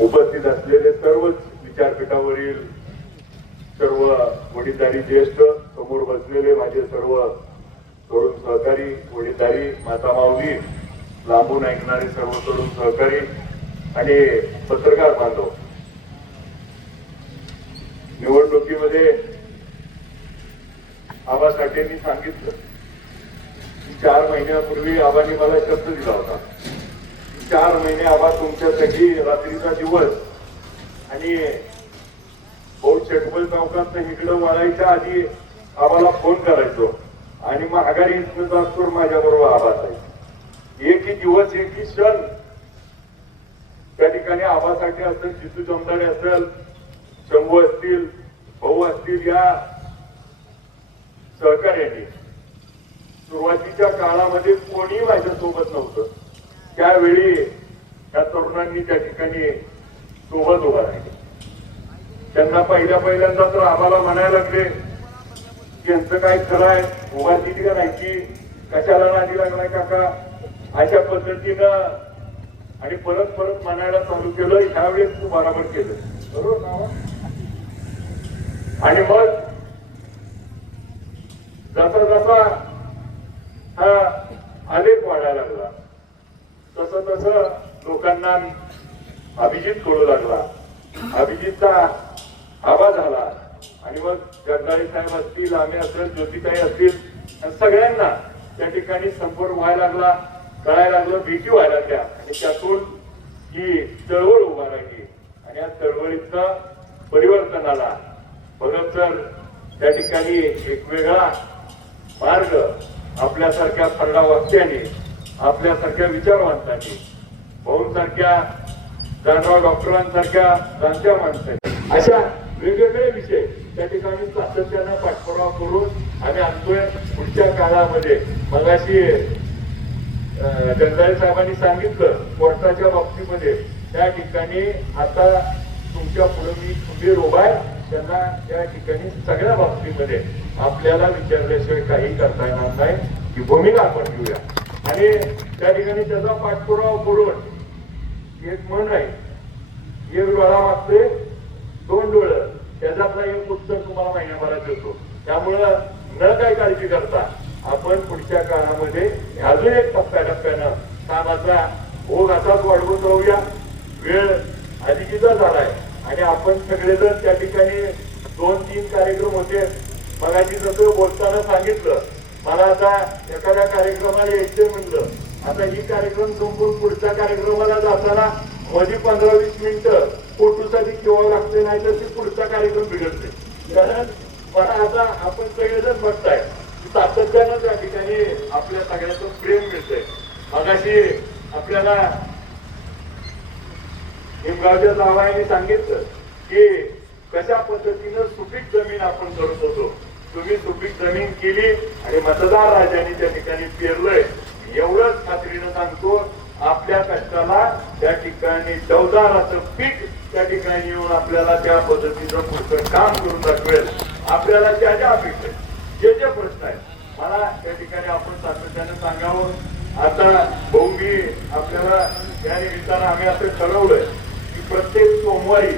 उपस्थित असलेले सर्वच विचारपीठावरील सर्व वडीलधारी ज्येष्ठ समोर बसलेले माझे सर्व तरुण सहकारी वडीलधारी माता माऊली लांबून ऐकणारे सर्व तरुण सहकारी आणि पत्रकार बांधव. निवडणुकीमध्ये आबा साठेंनी सांगितलं की चार महिन्यापूर्वी आबांनी मला शब्द दिला होता. चार महिने आबा तुमच्यासाठी रात्रीचा दिवस. आणि भाऊ चटबल चौकात इकडं वळायच्या आधी आबाला फोन करायचो. आणि मग आघाडी इंतजामपूर माझ्या बरोबर आवाज आहे एकही दिवस एकही क्षण त्या ठिकाणी आबासाठी असेल जितू जमदाडे असेल शंभू असतील भाऊ असतील या सहकार्याने. सुरुवातीच्या काळामध्ये कोणी माझ्यासोबत नव्हतं. त्यावेळी त्या तरुणांनी त्या ठिकाणी सोबत उभा राहिले त्यांना पहिल्या पहिल्यांदा तर आम्हाला म्हणायला लागले की यांचं काय खरं आहे? उभा दिली का नाही कशाला नादी लागलाय काका? अशा पद्धतीनं आणि परत परत म्हणायला चालू केलं. ह्यावेळेस तू बराबर केलं. बरोबर ना आणि मग जसा जसा हा आलेख वाढायला लागला तसं तसं लोकांना अभिजित कळू लागला अभिजितचा आवाज झाला आणि मग जगदाळे साहेब असतील आम्ही असेल ज्योतिताई असतील सगळ्यांना त्या ठिकाणी संपर्क व्हायला लागला कळायला लागलं भीती व्हायला लागल्या. आणि त्यातून ही चळवळ उभा राहिली. आणि या चळवळीचा परिवर्तन आला. भगत तर त्या ठिकाणी एक वेगळा मार्ग आपल्यासारख्या फरडा वक्त्याने आपल्यासारख्या विचारवंतांनी भाऊंसारख्या जाणवा डॉक्टरांसारख्या जाणत्या माणसांनी अशा वेगवेगळे विषय त्या ठिकाणी सातत्यानं पाठपुरावा करून आम्ही आणतोय पुढच्या काळामध्ये. मगाशी जगदाळे साहेबांनी सांगितलं कोर्टाच्या बाबतीमध्ये. त्या ठिकाणी आता तुमच्यापुढे मी खंबीर उभा आहे. त्यांना त्या ठिकाणी सगळ्या बाबतीमध्ये आपल्याला विचारल्याशिवाय काही करता येणार नाही. ही भूमिका आपण घेऊया. आणि त्या ठिकाणी त्याचा पाठपुरावा करून एक म्हण आहे. एक डोळा मागते दोन डोळं. त्याच्यातला एक पुस्तक तुम्हाला महिन्याभरात देतो. त्यामुळं न काय काळजी करता आपण पुढच्या काळामध्ये अजून एक टप्प्याटप्प्यानं कामाचा ओघ असाच वाढवून जाऊया. वेळ अधिकीचा झालाय. आणि आपण सगळेजण त्या ठिकाणी दोन तीन कार्यक्रम होते. मगाशी जसं बोलताना सांगितलं मला आता एखाद्या कार्यक्रमाला यायचं म्हणलं. आता ही कार्यक्रम संपून पुढच्या कार्यक्रमाला जाताना मध्ये पंधरा वीस मिनिटं फोटोसाठी ठेवावं लागते नाही तर ते पुढचा कार्यक्रम बिघडते कारण मला आता आपण सगळेजण बघताय सातत्यानं त्या ठिकाणी आपल्या सगळ्याचं प्रेम मिळतंय. मगाशी आपल्याला हिमगावच्या जावाईने सांगितलं की कशा पद्धतीनं सुपीक जमीन आपण करत होतो. तुम्ही सुपीक जमीन केली आणि मतदार राजांनी त्या ठिकाणी पेरलंय. एवढंच खात्रीनं सांगतो आपल्या कष्टाला त्या ठिकाणी चवदार पीठ पीक त्या ठिकाणी येऊन आपल्याला त्या पद्धतीचं पुढचं काम करून दाखवेल. आपल्याला ज्या ज्या अपेक्षा आहेत, जे जे प्रश्न आहेत मला त्या ठिकाणी आपण सातत्यानं सांगावं. आता भाऊ मी आपल्याला या निमित्तानं आम्ही असं ठरवलंय की प्रत्येक सोमवारी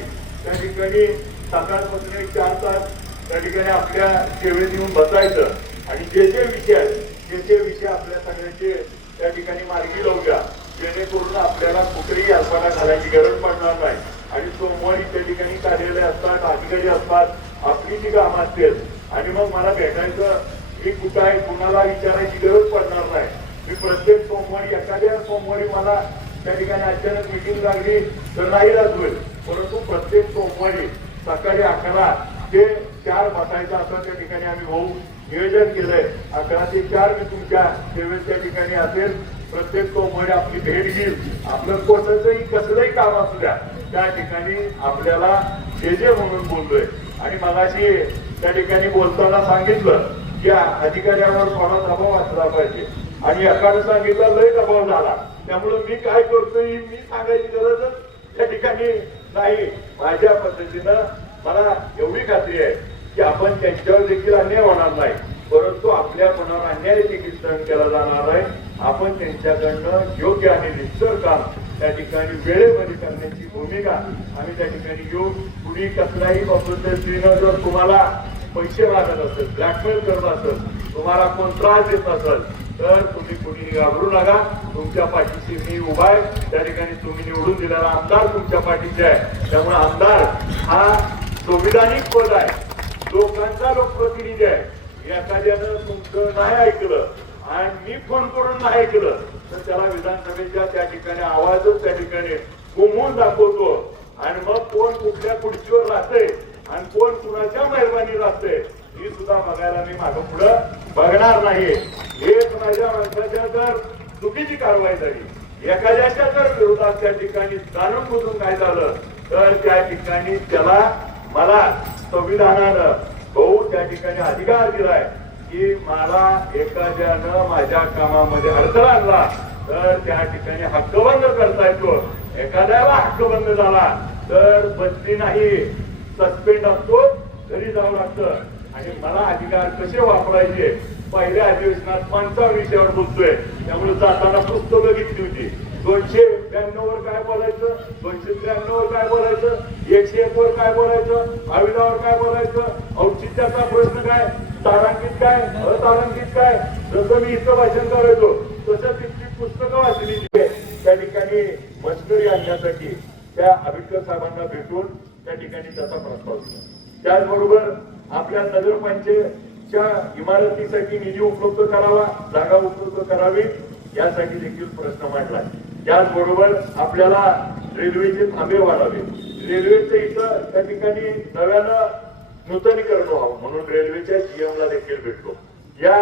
त्या ठिकाणी सकाळपासून एक चार तास त्या ठिकाणी आपल्या सेवेत येऊन बसायचं. आणि जे जे विषय आहेत जे जे विषय आपल्या सगळ्यांचे त्या ठिकाणी मार्गी लावूया. जेणेकरून आपल्याला कुठेही अल्पाला घालायची गरज पडणार नाही. आणि सोमवारी त्या ठिकाणी कार्यालय असतात अधिकारी असतात आपली जी कामं असतील. आणि मग मला भेटायचं मी कुठं आहे कुणाला विचारायची गरज पडणार नाही. मी प्रत्येक सोमवारी एखाद्या सोमवारी मला त्या ठिकाणी अचानक मिटिंग लागली तर नाही होईल परंतु प्रत्येक सोमवारी सकाळी अकरा ते चार बसायचं असं त्या ठिकाणी आम्ही होऊ नियोजन केलंय. अकरा ते चार मी तुमच्या सेवेत त्या ठिकाणी असेल. प्रत्येक सोमवारी आपली भेट घेईल. आपलं कोणतंही कसलंही काम असू द्या त्या ठिकाणी आपल्याला जे जे म्हणून बोललोय आणि मगाशी त्या ठिकाणी बोलताना सांगितलं की अधिकाऱ्यावर कोणा दबाव असला पाहिजे. आणि एकाने सांगितलं लय दबाव झाला. त्यामुळे मी काय करतोय मी सांगायची गरजच त्या ठिकाणी नाही. माझ्या पद्धतीनं मला एवढी खात्री आहे की आपण त्यांच्यावर देखील अन्याय होणार नाही. परंतु आपल्या मनावर अन्याय देखील सहन केला जाणार आहे आपण त्यांच्याकडनं योग्य आणि निश्चर काम त्या ठिकाणी वेळेमध्ये करण्याची भूमिका आम्ही त्या ठिकाणी घेऊ कुणी कसल्याही पद्धतीनं जर तुम्हाला पैसे मागत असेल ब्लॅकमेल करत असेल तुम्हाला कोण त्रास देत असेल तर तुम्ही कुणी घाबरू नका. तुमच्या पाठीशी मी उभा आहे. त्या ठिकाणी तुम्ही निवडून दिलेला आमदार तुमच्या पाठीचे आहे. त्यामुळे आमदार हा संविधानिक पद आहे. लोकांचा लोकप्रतिनिधी आहे. एखाद्यानं तुमचं नाही ऐकलं आणि मी फोन करून नाही ऐकलं तर त्याला विधानसभेच्या त्या ठिकाणी आवाजच त्या ठिकाणी घुमवून दाखवतो. आणि मग कोण कुठल्या खुर्चीवर राहते आणि कोण कुणाच्या मेहरबानी राहते ही सुद्धा बघायला मी मागं पुढं बघणार नाही. हे माझ्या माणसाच्या जर चुकीची कारवाई झाली. एखाद्याच्या जर विरोधात त्या ठिकाणी जाणून बुजून काय झालं तर त्या ठिकाणी त्याला मला संविधानानं भाऊ त्या ठिकाणी अधिकार दिलाय की मला एखाद्यानं माझ्या कामामध्ये अडथळा आणला तर त्या ठिकाणी हक्कभंग करता येतो एखाद्याला हक्कभंग झाला तर बदली नाही. सस्पेंड असतो घरी जावं लागतं. आणि मला अधिकार कसे वापरायचे? पहिल्या अधिवेशनात पंचावन्न विषयावर बोलतोय. त्यामुळे जाताना पुस्तकं घेतली होती. दोनशे ब्याण्णव वर काय बोलायचं? दोनशे त्र्याण्णव वर काय बोलायचं? एकशे एक वर काय बोलायचं? आविदावर काय बोलायचं? औचित्याचा प्रश्न काय? तारांकित काय? अतारांकित काय? जसं मी इथं भाषण करायचो तसं तिथली पुस्तकं वाचली त्या ठिकाणी मस्करी आणण्यासाठी त्या आंबेडकर साहेबांना भेटून त्या ठिकाणी त्याचा प्रस्ताव दिला. त्याचबरोबर आपल्या नगरपंचायतच्या इमारतीसाठी निधी उपलब्ध करावा जागा उपलब्ध करावी यासाठी देखील प्रश्न मांडला. त्याचबरोबर आपल्याला रेल्वेचे थांबे वाढावे. रेल्वेचे इथं त्या ठिकाणी नव्यानं नूतनीकरण व्हावं म्हणून रेल्वेच्या जीएम ला देखील भेटलो. या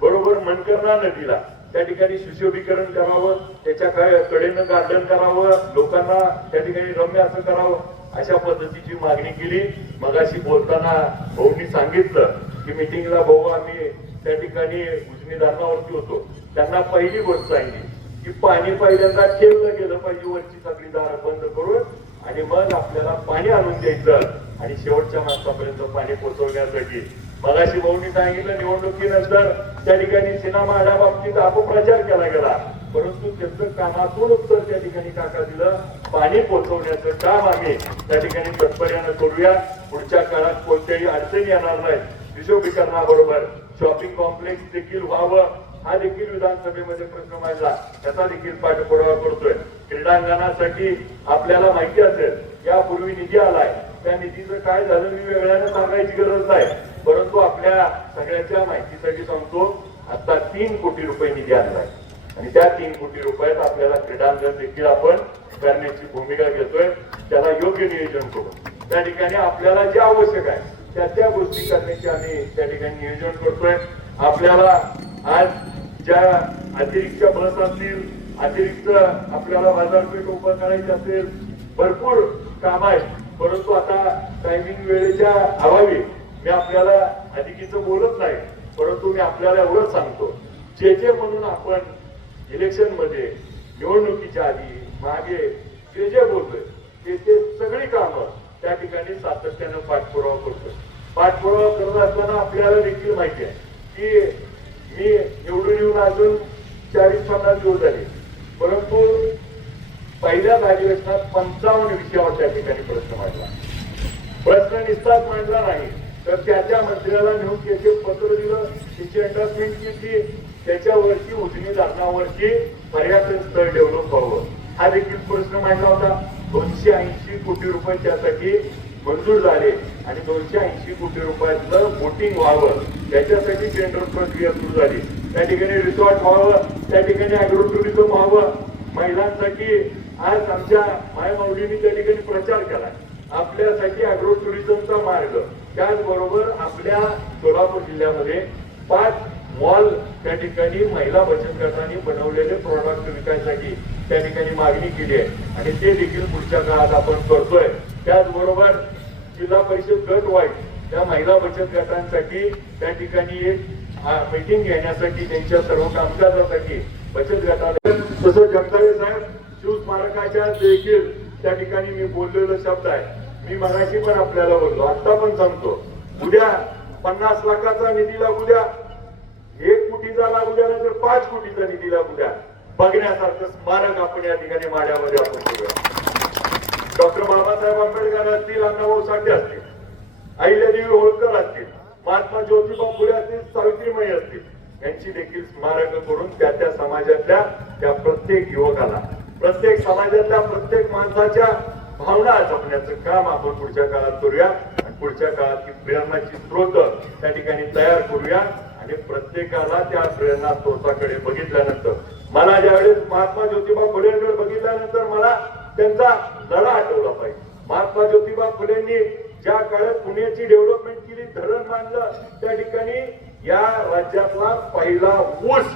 बरोबर मनकर्णा नदीला त्या ठिकाणी सुशोभीकरण करावं त्याच्या कडेनं गार्डन करावं लोकांना त्या ठिकाणी रम्य असं करावं अशा पद्धतीची मागणी केली. मगाशी बोलताना भाऊनी सांगितलं की मिटिंगला भाऊ आम्ही त्या ठिकाणी उजनी धरणावरती होतो. त्यांना पहिली गोष्ट सांगितली. की पाणी पहिल्यांदा ठेवलं गेलं पाहिजे वरची सगळी दार बंद करून आणि मग आपल्याला पाणी आणून द्यायचं आणि शेवटच्या माणसापर्यंत पाणी पोहोचवण्यासाठी मगाशी भाऊनी सांगितलं निवडणुकीनंतर त्या ठिकाणी सिनेमा बाबतीत अपप्रचार केला गेला. परंतु त्यांचं कामातून उत्तर त्या ठिकाणी काका दिलं पाणी पोहोचवण्याचं काम आम्ही त्या ठिकाणी तत्पर्यानं करूया पुढच्या काळात कोणत्याही अडचणी येणार नाही विशोभीकरणाबरोबर शॉपिंग कॉम्प्लेक्स देखील व्हावं. हा देखील विधानसभेमध्ये प्रश्न मांडला. त्याचा देखील पाठपुरावा करतोय. क्रीडांगणासाठी आपल्याला माहिती असेल यापूर्वी निधी आलाय. त्या निधीचं काय झालं मी वेगळ्यानं सांगायची गरज नाही. परंतु आपल्या सगळ्याच्या माहितीसाठी सांगतो आता तीन कोटी रुपये निधी आणलाय आणि त्या तीन कोटी रुपयात आपल्याला क्रीडांगण देखील आपण करण्याची भूमिका घेतोय. त्याला योग्य नियोजन करू त्या ठिकाणी आपल्याला जे आवश्यक आहे त्या त्या गोष्टी करण्याची आम्ही त्या ठिकाणी नियोजन करतोय. आपल्याला आज ज्या अतिरिक्त बस असतील अतिरिक्त आपल्याला बाजारपेठ ओपन करायची असेल भरपूर काम आहेत. परंतु आता टायमिंग वेळेच्या अभावी मी आपल्याला अधिकीचं बोलत नाही. परंतु मी आपल्याला एवढंच सांगतो. जे जे म्हणून आपण इलेक्शनमध्ये निवडणुकीच्या आधी मागे जे जे बोलतोय ते ते सगळी कामं त्या ठिकाणी सातत्यानं पाठपुरावा करतोय. पाठपुरावा करत असताना आपल्याला देखील माहिती आहे की मी निवडून येऊन अजून चाळीस पन्नास दिवस झाले. परंतु पहिल्याच अधिवेशनात पंचावन्न विषयावर त्या ठिकाणी प्रश्न मांडला. प्रश्न निस्ताच मांडला नाही. तर त्याच्या मंत्र्याला नेऊन त्याचे पत्र दिलं. त्याची अंडरस्टँड घेतली. त्याच्यावरची उजनी धरणावरची पर्यटन स्थळ डेव्हलप व्हावं. हा देखील प्रश्न मांडला होता. दोनशे ऐंशी कोटी रुपये त्यासाठी मंजूर झाले आणि दोनशे ऐंशी कोटी रुपयातलं बोटिंग व्हावं. त्याच्यासाठी टेंडर प्रक्रिया सुरू झाली. त्या ठिकाणी रिसॉर्ट व्हावं त्या ठिकाणी अॅग्रो टुरिझम व्हावं. महिलांसाठी आज आमच्या मायमाऊलींनी त्या ठिकाणी प्रचार केला. आपल्यासाठी अॅग्रो टुरिझमचा मार्ग. त्याचबरोबर आपल्या सोलापूर जिल्ह्यामध्ये पाच मॉल त्या ठिकाणी महिला बचत गटांनी बनवलेले प्रॉडक्ट विकायसाठी त्या ठिकाणी मागणी केली आहे. आणि ते देखील पुढच्या काळात आपण करतोय. त्याचबरोबर जिल्हा परिषद गट वाईट त्या महिला बचत गटांसाठी त्या ठिकाणी एक मीटिंग घेण्यासाठी त्यांच्या सर्व कामकाजासाठी बचत गटाला तसं जगदाळे साहेब शिवस्मारकाच्या देखील त्या ठिकाणी मी बोललेलो शब्द आहे. मी मगाशी पण आपल्याला बोललो आता पण सांगतो. उद्या पन्नास लाखाचा निधी लागू द्या. एक कोटीचा लागू द्या नंतर पाच कोटीचा निधी लागू द्या. बघण्यासारखं स्मारक आपण या ठिकाणी माड्यामध्ये आपण डॉक्टर बाबासाहेब आंबेडकर असतील अण्णाभाऊ साठे असतील. अहिल्यादेवी होळकर असतील महात्मा ज्योतिबा फुले असतील सावित्रीमाई असतील यांची देखील स्मारक करून त्या त्या समाजातल्या त्या प्रत्येक युवकाला प्रत्येक समाजातल्या प्रत्येक माणसाच्या भावना जपण्याचं काम आपण पुढच्या काळात करूया. आणि पुढच्या काळात प्रेरणाची स्रोत त्या ठिकाणी तयार करूया. आणि प्रत्येकाला त्या प्रेरणा स्रोताकडे बघितल्यानंतर मला ज्यावेळेस महात्मा ज्योतिबा फुलेंकडे बघितल्यानंतर मला त्यांचा लढा आठवला पाहिजे. महात्मा ज्योतिबा फुलेंनी ज्या काळात पुण्याची डेव्हलपमेंट केली धरण बांधलं त्या ठिकाणी या राज्यातला पहिला ऊस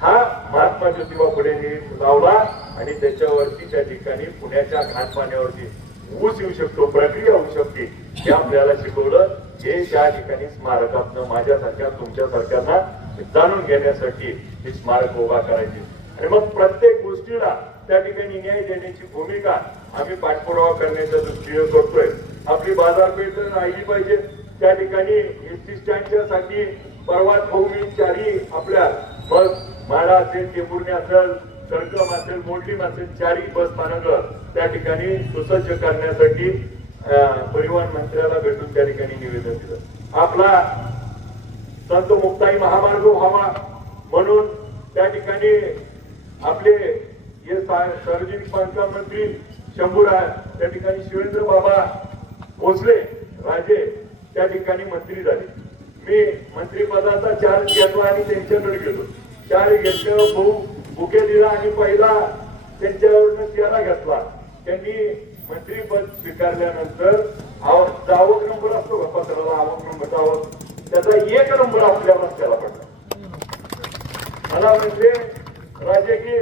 हा महात्मा ज्योतिबा फुलेने लावला आणि त्याच्यावरती त्या ठिकाणी पुण्याच्या घाटपाण्यावरती ऊस येऊ शकतो प्रक्रिया होऊ शकते हे आपल्याला शिकवलं. हे त्या ठिकाणी स्मारकातनं माझ्यासारख्या तुमच्यासारख्यांना जाणून घेण्यासाठी हे स्मारक उभा करायचे. आणि मग प्रत्येक गोष्टीला त्या ठिकाणी न्याय देण्याची भूमिका आम्ही पाठपुरावा करण्याच्या दृष्टीने करतोय. आपली बाजारपेठ राहिली पाहिजे. त्या ठिकाणी एस टी स्टँडच्या साठी परवात भूमी चारी आपल्या बस माडा असेल टेंभुर्णी असेल सरकम असेल मोडलीम असेल चारी बस स्थानकं त्या ठिकाणी सुसज्ज करण्यासाठी परिवहन मंत्र्याला भेटून त्या ठिकाणी निवेदन दिलं. आपला संत मुक्ताई महामार्ग व्हावा म्हणून त्या ठिकाणी आपले हे सार्वजनिक बांधकाम मंत्री शंभूराज त्या ठिकाणी शिवेंद्र बाबा भोसले राजे त्या ठिकाणी मंत्री झाले. मी मंत्रीपदाचा चार्ज घेतला आणि त्यांच्याकडे गेलो. चार्ज घेतल्यावर भाऊ बुके दिला आणि पहिला त्यांच्यावरनं त्याला घेतला. त्यांनी मंत्रीपद स्वीकारल्यानंतर आवक नंबर असतो का पत्राला आवक नंबर आवक त्याचा एक नंबर आपल्याला त्याला पडला. मला म्हणजे राजे की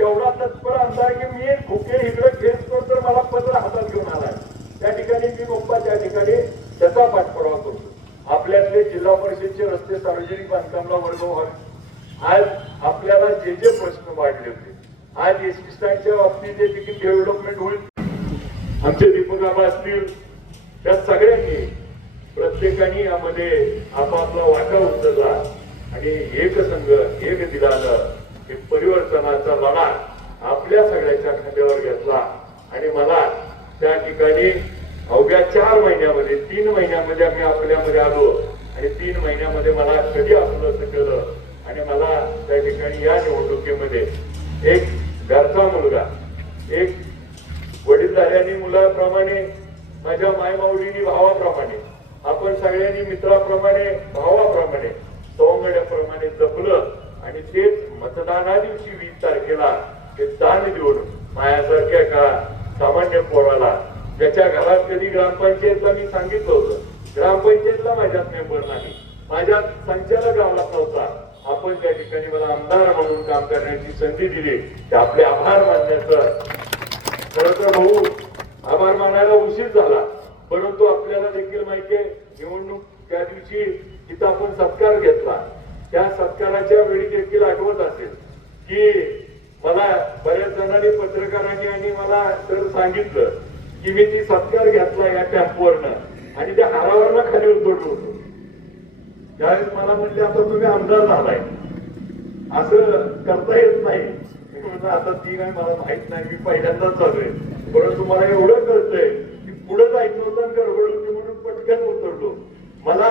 एवढा तत्पर आमदार की मी खोके भुके इकडे फेस करतो मला पत्र हातात घेऊन आलाय. त्या ठिकाणी मी बाप्पा त्या ठिकाणी त्याचा पाठपुरावा करतो. आपल्यातले जिल्हा परिषदचे रस्ते सार्वजनिक बांधकामला वर्ग व्हावे आज आपल्याला जे जे प्रश्न वाढले होते आज एस टी स्टँडच्या बाबतीत जे देखील डेव्हलपमेंट होईल आमचे दीपक असतील त्या सगळ्यांनी प्रत्येकाने यामध्ये आपापला वाटा उचलला आणि एक संघ एक दिलानं की परिवर्तनाचा लढा आपल्या सगळ्याच्या खांद्यावर घेतला. आणि मला त्या ठिकाणी अवघ्या चार महिन्यामध्ये तीन महिन्यामध्ये आम्ही आपल्यामध्ये आलो. आणि तीन महिन्यामध्ये मला कधी आपलं असं केलं आणि मला त्या ठिकाणी या निवडणुकीमध्ये एक घरचा मुलगा एक वडीलधाऱ्यांनी मुलाप्रमाणे माझ्या मायमावडीनी भावाप्रमाणे आपण सगळ्यांनी मित्राप्रमाणे भावाप्रमाणे सौंगड्याप्रमाणे जपलं आणि तेच त्या दिवशी वीस तारखेला ते दान देऊन माझ्यासारख्या का सामान्य पोराला ज्याच्या घरात कधी ग्रामपंचायतला मी सांगितलं होतं ग्रामपंचायतला माझ्यात मेंबर नाही माझ्यात संचालक गावला नव्हता. आपण त्या ठिकाणी मला आमदार म्हणून काम करण्याची संधी दिली. ते आपले आभार मानण्याचं खर तर भाऊ आभार मानायला उशीर झाला. परंतु आपल्याला देखील माहितीये निवडणूक त्या दिवशी तिथं आपण सत्कार घेतला. त्या सत्काराच्या वेळी देखील आठवत असेल. की मला बऱ्याच जणांनी पत्रकारांनी आणि मला तर सांगितलं की मी ती सत्कार घेतला या कॅम्पवरनं आणि त्या हारावरनं खाली उतरलो होतो. त्यावेळेस मला म्हणले आता तुम्ही आमदार झालाय. असं करता येत नाही. आता ती काय मला माहीत नाही मी पहिल्यांदाच चालूय परंतु मला एवढं कळतंय की पुढे जायचं होतं गडबड होती म्हणून पटकन उतरलो. मला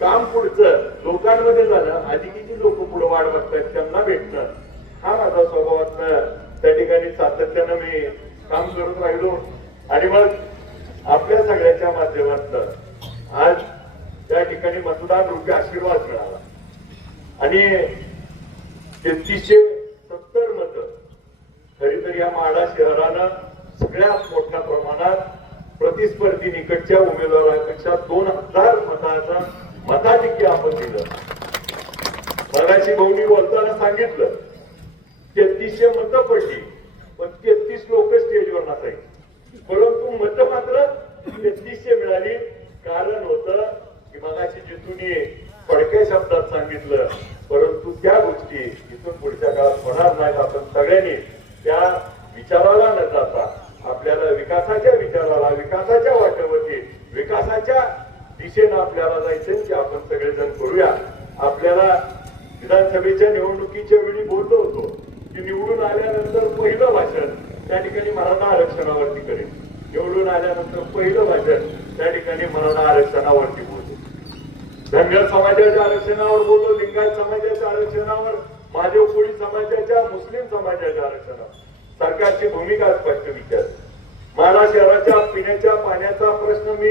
काम पुढचं लोकांमध्ये झालं आधी किती लोक पुढे वाढ बघतायत त्यांना भेटणं हा माझा स्वभावातनं त्या ठिकाणी सातत्यानं मी काम करत राहिलो. आणि मग आपल्या सगळ्याच्या माध्यमातून आज त्या ठिकाणी मतदान रुपये आशीर्वाद मिळाला. आणि तेहतीसशे सत्तर मत खरी तर या माडा शहरानं सगळ्यात मोठ्या प्रमाणात प्रतिस्पर्धी निकटच्या उमेदवारापेक्षा दोन हजार मताचा मताधिक्य आपण दिलं. मगाशी भाऊनी बोलताना सांगितलं तेहतीसशे मत पडली. पण तेहतीस लोक स्टेजवर नसायची. परंतु मत मात्र तेहतीसशे मिळाली. कारण होतं की मगाशी जिथून पडक्या शब्दात सांगितलं परंतु त्या गोष्टी इथून पुढच्या काळात होणार नाहीत. आपण सगळ्यांनी त्या विचाराला न जाता आपल्याला विकासाच्या विचाराला विकासाच्या वाटेवरती विकासाच्या दिशेनं आपल्याला जायचं की आपण सगळेजण करूया. आपल्याला विधानसभेच्या निवडणुकीच्या वेळी बोललो होतो. की निवडून आल्यानंतर पहिलं भाषण त्या ठिकाणी मराठा आरक्षणावरती करेल. निवडून आल्यानंतर पहिलं भाषण त्या ठिकाणी मराठा आरक्षणावरती बोलतो. धनगर समाजाच्या आरक्षणावर बोललो लिंगायत समाजाच्या आरक्षणावर महादेव कोळी समाजाच्या मुस्लिम समाजाच्या आरक्षणावर. सरकारची भूमिका स्पष्ट विचार मला शहराच्या पिण्याच्या पाण्याचा प्रश्न मी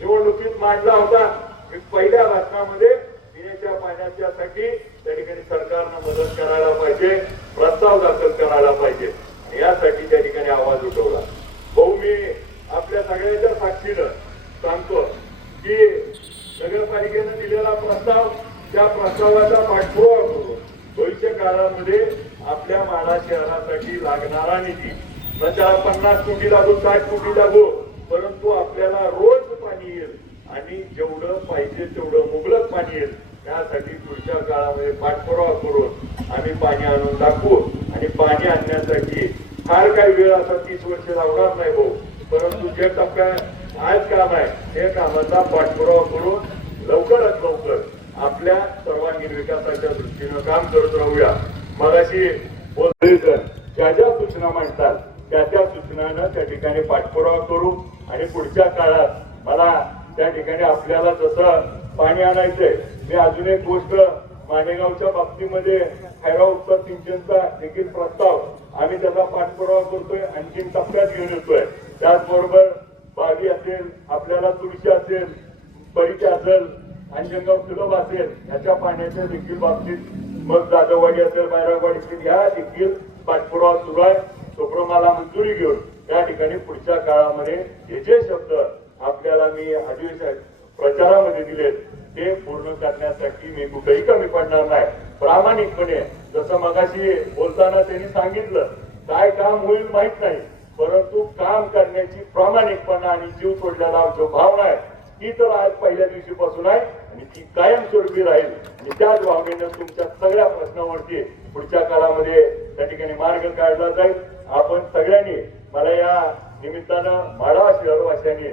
निवडणुकीत मांडला होता. मी पहिल्या भाषणामध्ये पिण्याच्या पाण्याच्यासाठी त्या ठिकाणी सरकारनं मदत करायला पाहिजे प्रस्ताव दाखल करायला पाहिजे. यासाठी त्या ठिकाणी आवाज उठवला. भाऊ मी आपल्या सगळ्याच्या साक्षीनं सांगतो की नगरपालिकेनं दिलेला प्रस्ताव त्या प्रस्तावाचा पाठपुरावा करून भविष्य काळामध्ये आपल्या माडा शहरासाठी लागणारा निधी त्याला पन्नास कोटी लागू साठ कोटी लागू परंतु आपल्याला रोज पाणी येईल आणि जेवढं पाहिजे तेवढं मुबलक पाणी येईल. त्यासाठी पुढच्या काळामध्ये पाठपुरावा करून आम्ही पाणी आणून दाखवू आणि पाणी आणण्यासाठी फार काही वेळ असा तीस वर्ष लावणार नाही भाऊ. परंतु जे टप्प्यात आज काम आहे हे कामाचा पाठपुरावा करून लवकरात लवकर आपल्या सर्वांगीण विकासाच्या दृष्टीनं काम करत राहूया. मगाशी बोलतोय तर ज्या ज्या सूचना मांडतात त्या त्या सूचनानं त्या ठिकाणी पाठपुरावा करू आणि पुढच्या काळात मला त्या ठिकाणी आपल्याला जसं पाणी आणायचंय मी अजून एक गोष्ट मानेगावच्या बाबतीमध्ये खैरा उपसा सिंचनचा देखील प्रस्ताव आम्ही त्याचा पाठपुरावा करतोय आणखीन टप्प्यात घेऊन येतोय त्याचबरोबर बावी असेल आपल्याला तुळशी असेल परिचय असेल अंजनगाव सुलभ असेल याच्या पाण्याच्या देखील बाबतीत मग जाधववाडी असेल बैरागवाडी असेल या देखील पाठपुरावा सुरू आहे सुप्रमाला मंजुरी घेऊन त्या ठिकाणी पुढच्या काळामध्ये हे जे शब्द आपल्याला मी अधिवेशन प्रचारामध्ये दिलेत ते पूर्ण करण्यासाठी मी कुठेही कमी पडणार नाही. प्रामाणिकपणे जसं मगाशी बोलताना त्यांनी सांगितलं काय काम होईल माहीत नाही परंतु काम करण्याची प्रामाणिकपणा आणि जीव सोडलेला जो भावना आहे ती तर आज पहिल्या दिवशीपासून आहे आणि ती कायमस्वरूपी राहील. आणि त्याच भावनेनं तुमच्या सगळ्या प्रश्नावरती पुढच्या काळामध्ये त्या ठिकाणी मार्ग काढला जाईल. आपण सगळ्यांनी मला या निमित्तानं माढा शहरवाशांनी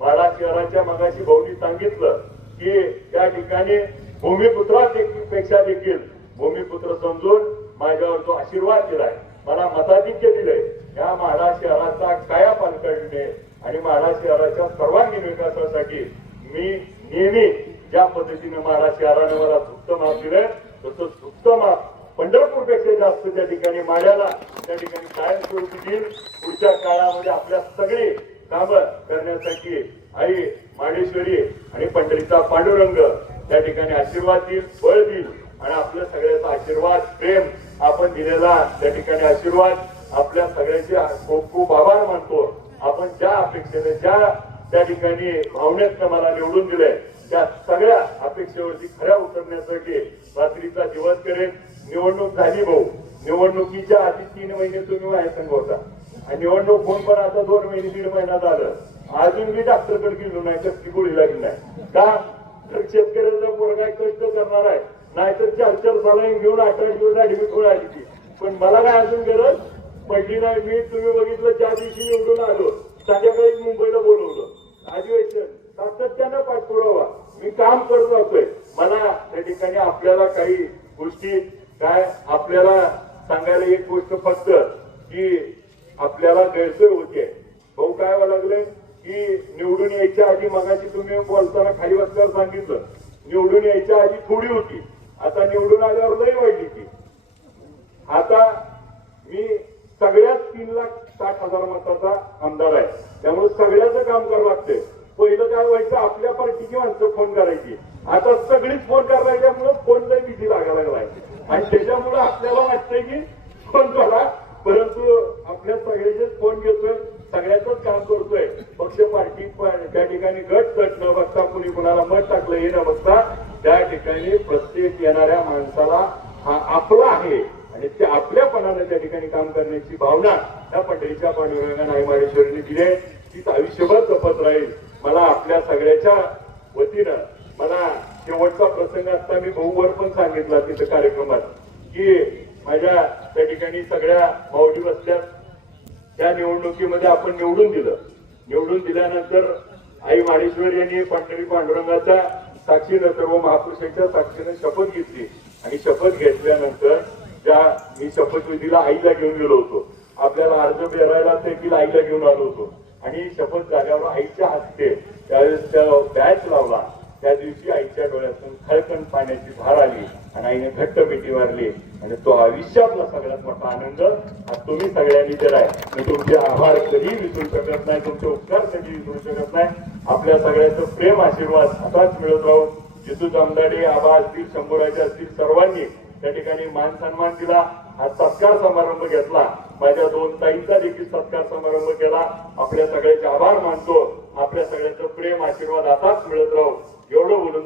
माढा शहराच्या मगाशी भाऊनी सांगितलं की त्या ठिकाणी भूमिपुत्रा पेक्षा देखील भूमिपुत्र समजून माझ्यावर तो आशीर्वाद दिलाय मला मताधिक्य दिलंय. या माढा शहराचा काया पालकडणे आणि माढा शहराच्या सर्वांगीण विकासासाठी मी नेहमी ज्या पद्धतीने माढा शहराने मला सुप्त माप दिलंय तसं सुप्त माप पंढरपूरपेक्षा जास्त त्या ठिकाणी माड्याला त्या ठिकाणी कायमस्वरूपी देईल पुढच्या काळामध्ये आपल्या सगळी कामं करण्यासाठी आई माडेश्वरी आणि पंढरीचा पांडुरंग त्या ठिकाणी आशीर्वाद देईल बळ देईल. आणि आपल्या सगळ्याचा आशीर्वाद प्रेम आपण दिलेला त्या ठिकाणी आशीर्वाद. आपल्या सगळ्यांचे खूप खूप आभार मानतो. आपण ज्या अपेक्षेने ज्या त्या ठिकाणी भावनेत मला निवडून दिलंय त्या सगळ्या अपेक्षेवरती खऱ्या उतरण्यासाठी रात्रीचा दिवस करेन. निवडणूक झाली भाऊ. निवडणुकीच्या आधी तीन महिने तुम्ही माझ्या संघ होता आणि निवडणूक होऊन पण आता दोन महिने दीड महिना झालं. अजून मी डॉक्टरकडे गेलो नाही चक्की गोळी लागली नाही. का? तर शेतकऱ्याचा पोरगा कष्ट करणार आहे. नाहीतर चार चार घेऊन अठरा दिवस ऍडमिट होऊन आली ती. पण मला काय अजून गरज? पडली नाही मी तुम्ही बघितलं ज्या दिवशी निवडून आलो संध्याकाळी मुंबईला बोलवलं. अधिवेशन सातत्यानं पाठपुरावा. मी काम करत असतोय मला त्या ठिकाणी आपल्याला काही गोष्टी काय आपल्याला सांगायला एक गोष्ट फक्त की आपल्याला गैरसोय होते. भाऊ काय व्हायला लागले? की निवडून यायच्या आधी मगाशी तुम्ही बोलताना खाली बसल्यावर सांगितलं. निवडून यायच्या आधी थोडी होती. आता निवडून आल्यावर लई वाढली ती. आता मी सगळ्याच तीन लाख साठ हजार मताचा आमदार आहे. त्यामुळे सगळ्याचं काम करावं लागतंय. पहिलं काय व्हायचं? आपल्या पार्टीची माणसं फोन करायची. आता सगळीच फोन करायच्यामुळे फोन लय बिझी लागायला लागलाय. आणि त्याच्यामुळे आपल्याला वाटतंय की फोन करा. परंतु आपल्या सगळ्याचेच फोन घेतोय सगळ्याच काम करतोय. पक्ष पार्टी पण त्या ठिकाणी गट गट न बघता कुणी कुणाला मत टाकलं हे न बघता त्या ठिकाणी प्रत्येक येणाऱ्या माणसाला हा आपला आहे. आणि ते आपल्यापणानं त्या ठिकाणी काम करण्याची भावना त्या पंढरीच्या पांडुरंगा नाईमारेश्वरीने दिली तीच आयुष्यभर जपत राहील. मला आपल्या सगळ्याच्या वतीनं मला शेवटचा प्रसंग असता मी भाऊवर पण सांगितला तिथं कार्यक्रमात की माझ्या त्या ठिकाणी सगळ्या माऊली बसल्यात त्या निवडणुकीमध्ये आपण निवडून दिलं. निवडून दिल्यानंतर आई माडेश्वर यांनी पंढरी पांडुरंगाच्या साक्षीनं सर्व महापुरुषांच्या साक्षीनं शपथ घेतली. आणि शपथ घेतल्यानंतर त्या मी शपथविधीला आईला घेऊन गेलो होतो आपल्याला अर्ज पेरायला देखील आईला घेऊन आलो होतो. आणि शपथ झाल्यावर आईच्या हस्ते त्यावेळेस त्या बॅच लावला. त्या दिवशी आईच्या डोळ्यातून खळकण पाण्याची धार आली आणि आईने घट्ट मिठी मारली. आणि तो आयुष्यातला सगळ्यात मोठा आनंद हा तुम्ही सगळ्यांनी दिलाय मी तुमचे आभार कधी विसरू शकत नाही तुमचे उपकार कधी विसरू शकत नाही. आपल्या सगळ्यांचं प्रेम आशीर्वाद असाच मिळत राहू. जितू जामदाडे आबा असतील शंभूराजे असतील सर्वांनी त्या ठिकाणी मान सन्मान दिला. हा सत्कार समारंभ घेतला. माझ्या दोन ताईंचा देखील सत्कार समारंभ केला. आपल्या सगळ्याचे आभार मानतो. आपल्या सगळ्यांचं प्रेम आशीर्वाद असाच मिळत राहू. एवढं बोलून